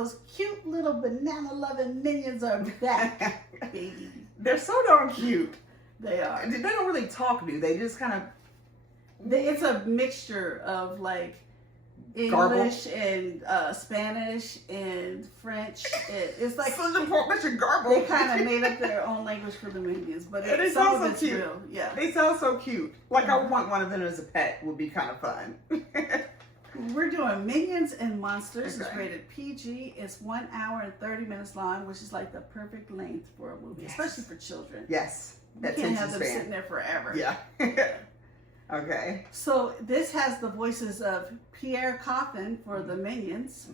those cute little banana-loving minions are back, baby. They're so darn cute. They are. They don't really talk, do they? Just kind of... It's a mixture of like English and Spanish and French. It's like such a bunch of garble. they kind of made up their own language for the minions, but they some sound of so it's cute. real. Yeah, They sound so cute. Like I want one of them as a pet. Would be kind of fun. we're doing Minions and Monsters. Okay. It's rated PG. It's 1 hour and 30 minutes long, which is like the perfect length for a movie, especially for children. Yes, You can't have them sitting there forever. Yeah. Okay. So this has the voices of Pierre Coffin for the Minions,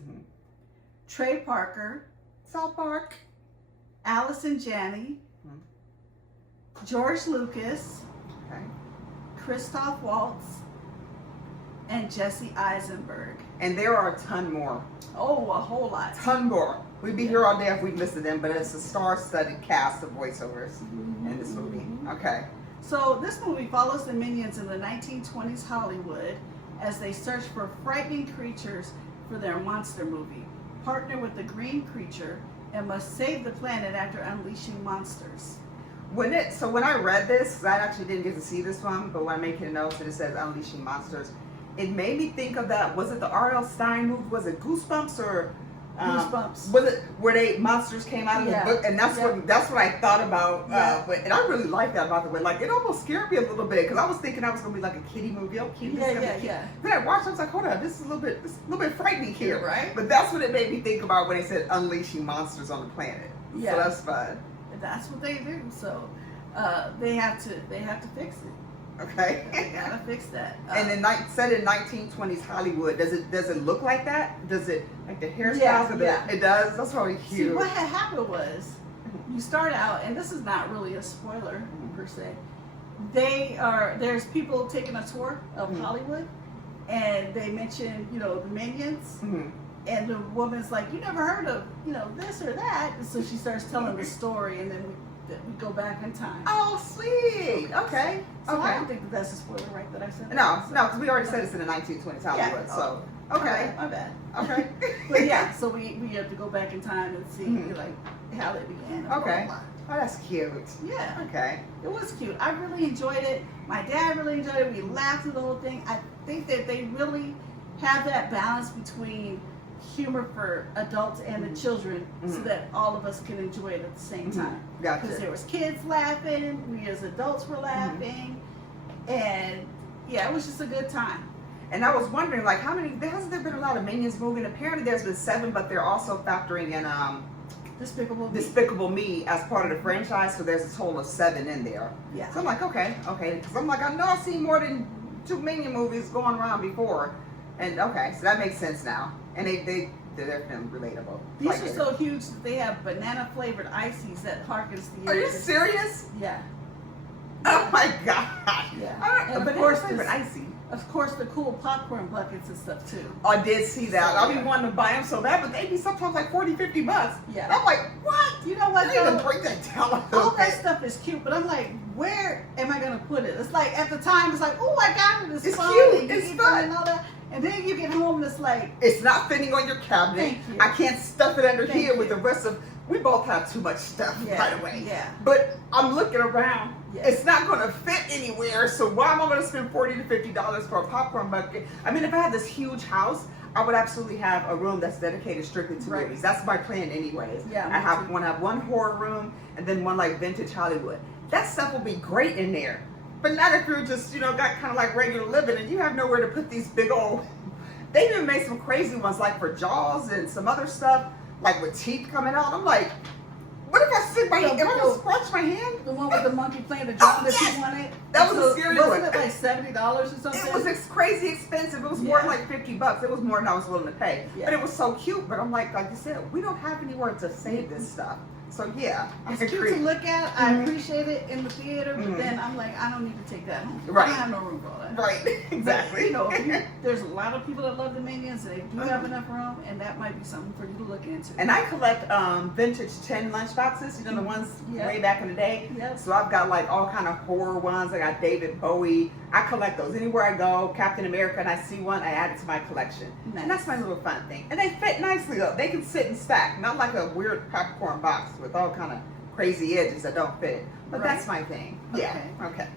Trey Parker, South Park, Allison Janney, George Lucas, okay, Christoph Waltz, and Jesse Eisenberg. and there are a ton more. Oh, a whole lot. Ton more. We'd be here all day if we listed them, but it's a star-studded cast of voiceovers in this movie. Okay. So this movie follows the Minions in the 1920s Hollywood as they search for frightening creatures for their monster movie, partner with the Green Creature, and must save the planet after unleashing monsters. When I read this, 'cause I actually didn't get to see this one, but when I'm making notes and it says Unleashing Monsters, it made me think of that. Was it the R.L. Stein movie? Was it Goosebumps or Goosebumps. Was it where monsters came out of Yeah. the book? And that's what I thought about. Yeah. And I really like that, by the way. Like it almost scared me a little bit because I was thinking I was gonna be like a kiddie movie. Oh, cute. Yeah. Then I watched. I was like, hold on, this is a little bit frightening here, Right. But that's what it made me think about when they said unleashing monsters on the planet. Yeah. So that's fun. That's what they do. So they have to fix it. Okay. They gotta fix that. And then set in 1920s Hollywood, does it look like that? Does it like the hairstyles? Yeah. It does. That's probably cute. See, what had happened was, you start out, and this is not really a spoiler per se. There's people taking a tour of Hollywood, and they mention the Minions, and the woman's like, "You never heard of this or that?" And so she starts telling the story, and then we go back in time. Oh, sweet. Okay. So Okay. I don't think that's a spoiler, right? That I said. No, because we already said it's in the 1920s Hollywood. Yeah. So All okay. right, my bad. Okay. But yeah, so we have to go back in time and see like how they began. and Okay. blah, blah, Oh, that's cute. blah. Yeah. Okay. It was cute. I really enjoyed it. My dad really enjoyed it. We laughed through the whole thing. I think that they really have that balance between humor for adults and the children so that all of us can enjoy it at the same time. Gotcha. Because there was kids laughing, we as adults were laughing, and yeah, it was just a good time. And I was wondering, like, hasn't there been a lot of Minions movie? And apparently there's been 7, but they're also factoring in Despicable Me as part of the franchise, so there's a total of 7 in there. Yeah. So I'm like, okay, because I'm like, I know I've seen more than 2 Minion movies going around before, and okay, so that makes sense now. And they're definitely relatable. These Like are so huge that they have banana flavored ices that harkens the Are you serious? Yeah. Oh my god! Yeah. And But of course, favorite icy. Of course, the cool popcorn buckets and stuff too. I did see that. So, I be wanting to buy them so bad, but they be sometimes like $40-50. Yeah. And I'm like, what? You know what? They even Though? break that down a All little that bit. stuff is cute, but I'm like, where am I gonna put it? It's like at the time, it's like, oh, I got it. It's fun. cute. And It's you fun. and all that. And then you get home, and it's like, It's not fitting on your cabinet. Thank you. I can't stuff it under Thank here you. with the rest of. We both have too much stuff, by the way. Yeah. But I'm looking around. Yeah. It's not going to fit anywhere. So why am I going to spend $40 to $50 for a popcorn bucket? I mean, if I had this huge house, I would absolutely have a room that's dedicated strictly to movies. That's my plan, anyways. Yeah, I want to have one horror room and then one like vintage Hollywood. That stuff will be great in there. But not if you're just got kind of like regular living and you have nowhere to put these big old. They even made some crazy ones like for Jaws and some other stuff like with teeth coming out. I'm like, what if I stick my hand? Am I gonna scratch my hand? The one with the monkey playing the drum that yes. you wanted. That was a scary one. Wasn't it like $70 or something? It was crazy expensive. It was more than like $50. It was more than I was willing to pay. Yeah. But it was so cute. But I'm like you said, we don't have anywhere to save this stuff. So yeah, It's I cute agree. to look at. I appreciate it in the theater, but then I'm like, I don't need to take that home. Right. I don't have no room for all that. Right, exactly. But, there's a lot of people that love the Minions, and they do have enough room, and that might be something for you to look into. And I collect vintage tin lunchboxes, the ones way back in the day. Yep. So I've got like all kind of horror ones. I got David Bowie. I collect those anywhere I go. Captain America, and I see one, I add it to my collection. Nice. And that's my little fun thing. And they fit nicely though. They can sit and stack, not like a weird popcorn box with all kind of crazy edges that don't fit. But Right. that's my thing. Yeah. Okay.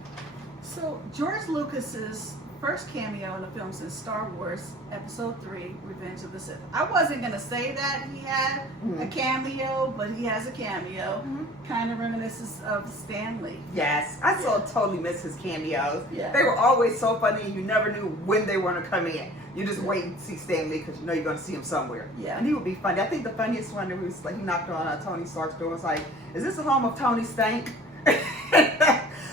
So George Lucas's first cameo in the film since Star Wars Episode 3, Revenge of the Sith. I wasn't gonna say that he had a cameo, but he has a cameo. Kind of reminiscent of Stan Lee. Yes, I still totally miss his cameos. Yeah. They were always so funny. You never knew when they were going to come in. You just wait and see Stan Lee because you know you're going to see him somewhere. Yeah. And he would be funny. I think the funniest one that was like he knocked on Tony Stark's door was like, "Is this the home of Tony Stank?"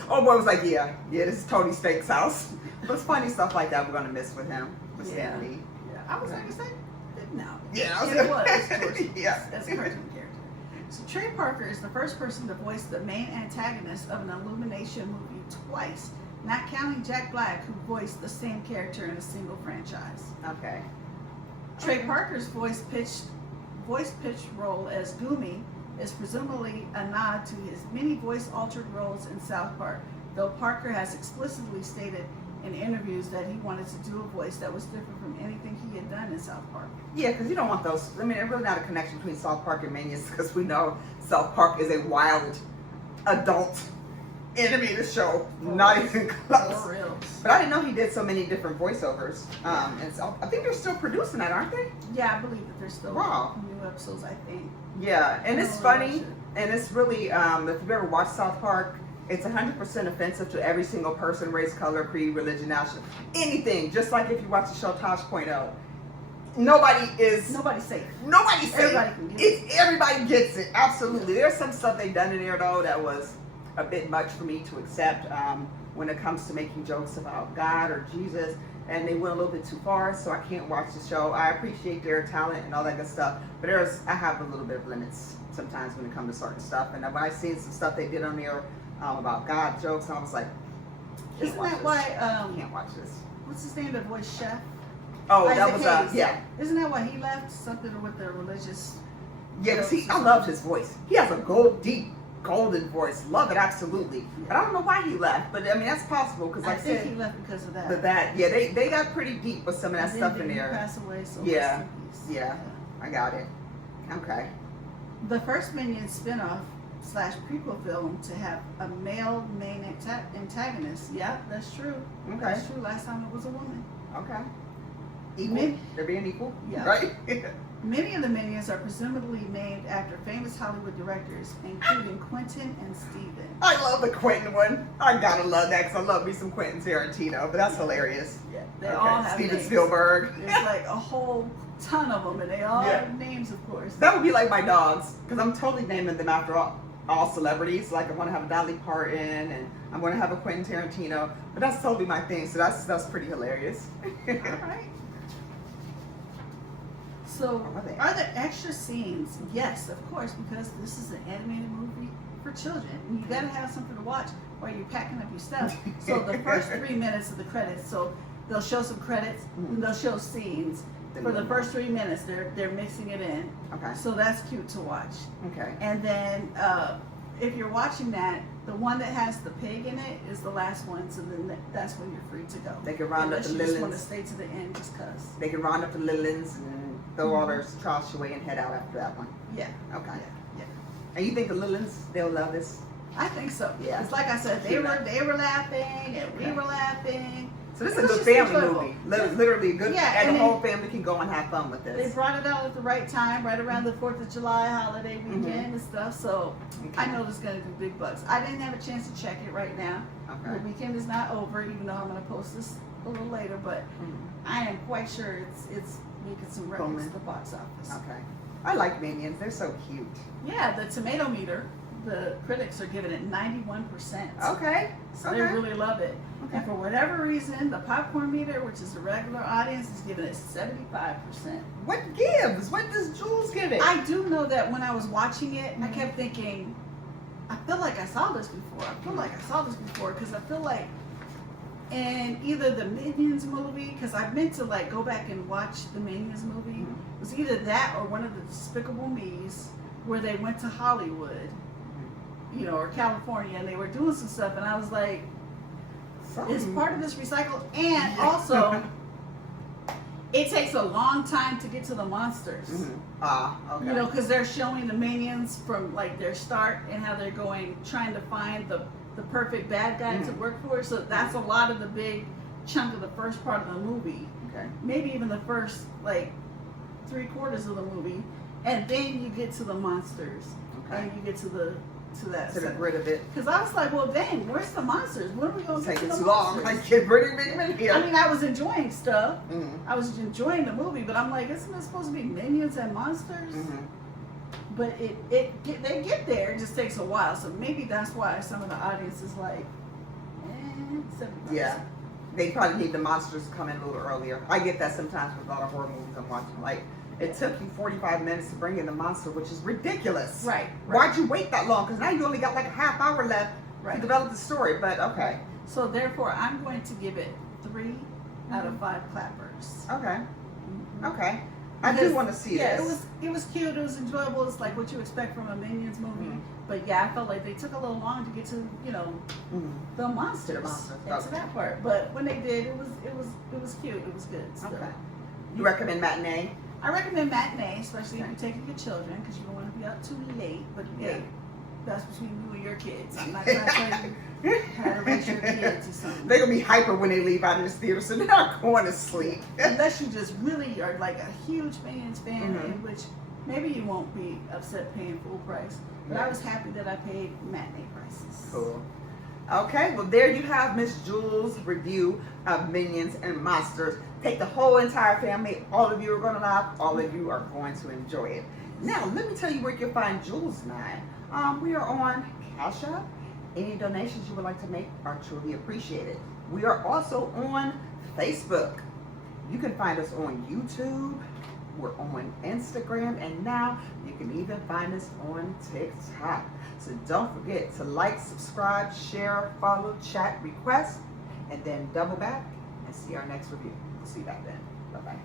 Oh boy was like, "Yeah, this is Tony Stank's house." But it's funny stuff like that we're going to miss with him, with Stan Lee. Yeah. I was gonna say no. Yeah, It was George Yeah. as a cartoon character. So Trey Parker is the first person to voice the main antagonist of an Illumination movie twice, not counting Jack Black, who voiced the same character in a single franchise. Okay. Trey Parker's voice pitch role as Goomy is presumably a nod to his many voice-altered roles in South Park, though Parker has explicitly stated in interviews that he wanted to do a voice that was different from anything he had done in South Park. Yeah, because you don't want those. I mean, there's really not a connection between South Park and Minions because we know South Park is a wild adult animated show, not even close. For real. But I didn't know he did so many different voiceovers. And so I think they're still producing that, aren't they? Yeah, I believe that there's still new episodes, I think. Yeah, and it's Oh, funny, shit. and it's really, if you've ever watched South Park, it's 100% offensive to every single person, race, color, creed, religion, national, anything. Just like if you watch the show Tosh Point Oh. Nobody's safe. Nobody's safe. Everybody can get it. Everybody gets it. Absolutely. There's some stuff they've done in there though that was a bit much for me to accept when it comes to making jokes about God or Jesus, and they went a little bit too far, so I can't watch the show. I appreciate their talent and all that good stuff, but I have a little bit of limits sometimes when it comes to certain stuff. And when I seen some stuff they did on there about God jokes, I was like, Isn't that why? Can't watch this. What's his name? The voice chef. Oh, Isaac that was Hayes. yeah. Isn't that why he left? Something with the religious. Yeah, because I loved his voice. He has a deep, golden voice. Love it, absolutely. But I don't know why he left. But I mean, that's possible because I like I think said, he left because of that. but they got pretty deep with some of that And stuff then in he there. passed away, so Yeah. rest in peace. Yeah, I got it. Okay. The first Minions spin-off / prequel film to have a male main antagonist. Yeah, that's true. Okay. That's true. Last time it was a woman. Okay. Equal. Many- They're being equal. Yeah. Right. Many of the Minions are presumably named after famous Hollywood directors, including Quentin and Steven. I love the Quentin one. I gotta love that because I love me some Quentin Tarantino. But that's hilarious. Yeah, they all have Steven names. Spielberg. There's like a whole ton of them, and they all Yeah. have names, of course. That would be like my dogs, because I'm totally naming them after all celebrities. Like I want to have a Dolly Parton, and I'm going to have a Quentin Tarantino. But that's totally my thing, so that's pretty hilarious. All right. So, are there extra scenes? Yes, of course, because this is an animated movie for children. And you got to have something to watch while you're packing up your stuff. So the first 3 minutes of the credits, so they'll show some credits, and they'll show scenes. For the first 3 minutes, they're mixing it in. Okay. So that's cute to watch. Okay. And then if you're watching that, the one that has the pig in it is the last one. So then that's when you're free to go. They can round up Unless the you just want to lilies. stay to the end just cause. They can round up the lilies and throw all their trash away and head out after that one. Yeah. Okay. Yeah. And you think the lilies, they'll love this? I think so. Yeah. It's like I said, they were laughing and we were laughing. So this It is a was good just family enjoyable. movie. Literally good. Yeah, and and the then- whole family can go and have fun with They this. brought it out at the right time, right around the 4th of July holiday weekend and stuff. So I know it's going to do big bucks. I didn't have a chance to check it right now. The Okay. weekend is not over, even though I'm going to post this a little later. But I am quite sure it's making some records at the box office. Okay. I like Minions. They're so cute. Yeah, the tomato meter the critics are giving it 91%. Okay. So Okay. they really love it. Okay. And for whatever reason, the popcorn meter, which is the regular audience, is giving it 75%. What gives? What does Jules give it? I do know that when I was watching it, I Mhm. kept thinking, I feel like I saw this before. I feel like I saw this before because I feel like in either the Minions movie, because I meant to like go back and watch the Minions movie. Mhm. It was either that or one of the Despicable Me's where they went to Hollywood, you know, or California, and they were doing some stuff, and I was like, is part of this recycled? And also, it takes a long time to get to the monsters. Mm-hmm. Okay. You know, because they're showing the minions from like their start and how they're trying to find the perfect bad guy to work for. So that's a lot of the big chunk of the first part of the movie. Okay. Maybe even the first like 3/4 of the movie, and then you get to the monsters, Okay. and you get to that. To the grid of it. Because I was like, well, dang, where's the monsters? When are we going to get to Taking the too long. monsters? Like, get rid of here. I mean, I was enjoying stuff. Mm-hmm. I was enjoying the movie, but I'm like, isn't it supposed to be minions and monsters? Mm-hmm. But they get there. It just takes a while. So maybe that's why some of the audience is like, 75%. Yeah. They probably need the monsters to come in a little earlier. I get that sometimes with a lot of horror movies I'm watching. Like, it took you 45 minutes to bring in the monster, which is ridiculous. Right. Why'd you wait that long? Because now you only got like a half hour left to develop the story. But okay. So therefore, I'm going to give it 3 out of 5 clappers. Okay. Okay. Because, I do want to see yeah, this. it was cute. It was enjoyable. It's like what you expect from a Minions movie. Mhm. But yeah, I felt like they took a little long to get to Mhm. the monsters, To the monsters, and to okay. that part. But when they did, it was cute. It was good. So. Okay. You recommend matinee? I recommend matinee, especially if you're taking your children, because you don't want to be up too late. But hey, that's between you and your kids. I'm not going to tell you how to raise your kids or something. They're gonna be hyper when they leave out of this theater, so they're not going to sleep. Unless you just really are like a huge Minions fan, Mhm. in which maybe you won't be upset paying full price. But I was happy that I paid matinee prices. Cool. Okay, well there you have Miss Jules' review of Minions and Monsters. Take the whole entire family. All of you are going to laugh. All of you are going to enjoy it. Now, let me tell you where you can find Jules and I. We are on Cash App. Any donations you would like to make are truly appreciated. We are also on Facebook. You can find us on YouTube. We're on Instagram, and now you can even find us on TikTok. So don't forget to like, subscribe, share, follow, chat, request, and then double back and see our next review. We'll see you back then. Bye-bye.